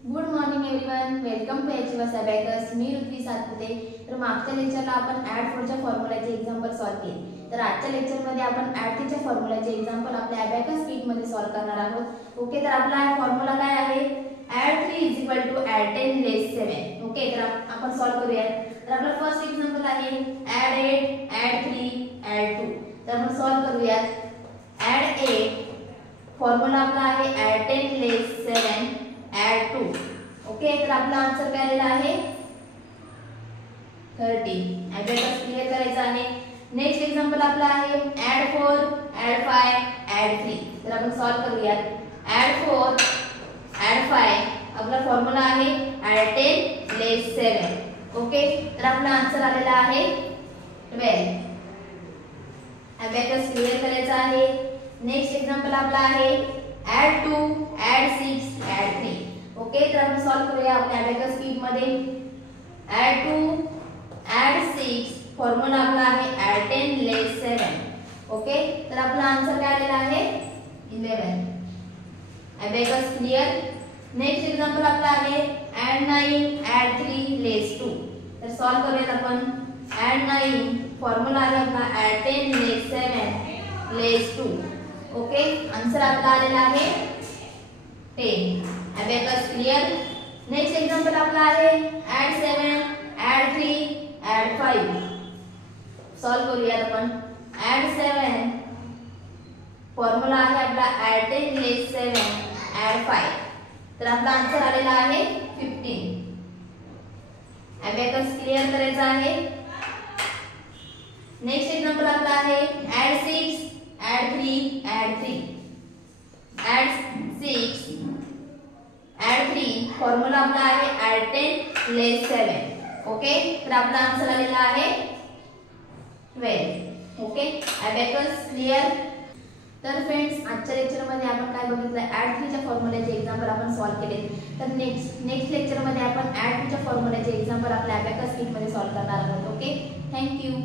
Good morning everyone, welcome to HS abacus. मी ऋत्वी सातपुते. तर मागच्या लेक्चरला आपण ऍड 4 च्या फॉर्म्युलाचे एक्झाम्पल सॉल्व केले. तर आजच्या लेक्चरमध्ये आपण ऍड 3 च्या फॉर्म्युलाचे एक्झाम्पल आपल्या अबॅकस किट मध्ये सॉल्व करणार आहोत. ओके, तर आपला फॉर्म्युला काय आहे? ऍड 3 ॲड 10 लेस 7. ओके, तर आपण सॉल्व करूया. तर आपला फर्स्ट एक्झाम्पल आहे ऍड 8 ॲड 3 ॲड 2. तर आपण सॉल्व करूया. ऍड 8 फॉर्म्युला आपला आहे ॲड 10 लेस 7 ॲड 2. ओके, तर आपला आन्सर काय आलेला आहे 30. अबॅकस क्लियर करायचा आहे. नेक्स्ट एक्झाम्पल आपला आहे ॲड 4 ॲड 5 ॲड 3. तर आपण सॉल्व करूया. ॲड 4 ॲड 5 आपला फॉर्म्युला आहे ॲड 10 लेस 7. ओके, तर आपला आन्सर आलेला आहे 12. अबॅकस क्लियर करायचा आहे. नेक्स्ट एक्झाम्पल आपला आहे ॲड 2 ॲड 6 ॲड 3. ओके, तर आपण सॉल्व करूया आपल्या अबॅकस किट मध्ये. ॲड 2 ॲड 6 फॉर्म्युला आपला आहे ॲड 10 लेस 7. ओके, तर आपला आन्सर काय आलेला आहे 11. Abacus clear. नेक्स्ट एक्झाम्पल आपला आहे ॲड 9 ॲड 3 लेस 2. तर सॉल्व करूया आपण. ॲड 9 फॉर्म्युला आहे आपला ॲड 10 लेस 7 लेस 2. ओके, आन्सर आपला आलेला आहे 10. Abacus clear. नेक्स्ट एक्झाम्पल आपला आहे ॲड 7 ॲड 3 ॲड 5. सॉल्व करूया आपण. ॲड 7 फॉर्म्युला आहे आपला ॲड 10 लेस 7 ॲड 5. तर आपला आन्सर आलेला आहे 15. अबॅकस क्लियर करायचा आहे. नेक्स्ट एक्झाम्पल आपला आहे add 6 add 3 add 3. Add 6 add 3 formula आपला आहे ॲड 10 लेस 7. ओके, तर आपला आन्सर आलेला आहे 12. Okay, abacus clear. तर फ्रेंड्स, आजच्या लेक्चर मध्ये आपण काय बघितलं? ॲड 3 च्या फॉर्म्युल्याचे एक्झाम्पल आपण सॉल्व केले. तर नेक्स्ट लेक्चर मध्ये आपण ॲड 2 च्या फॉर्म्युल्याचे एक्झाम्पल आपल्या अबॅकस किट मध्ये सॉल्व करणार आहोत. Okay, thank you.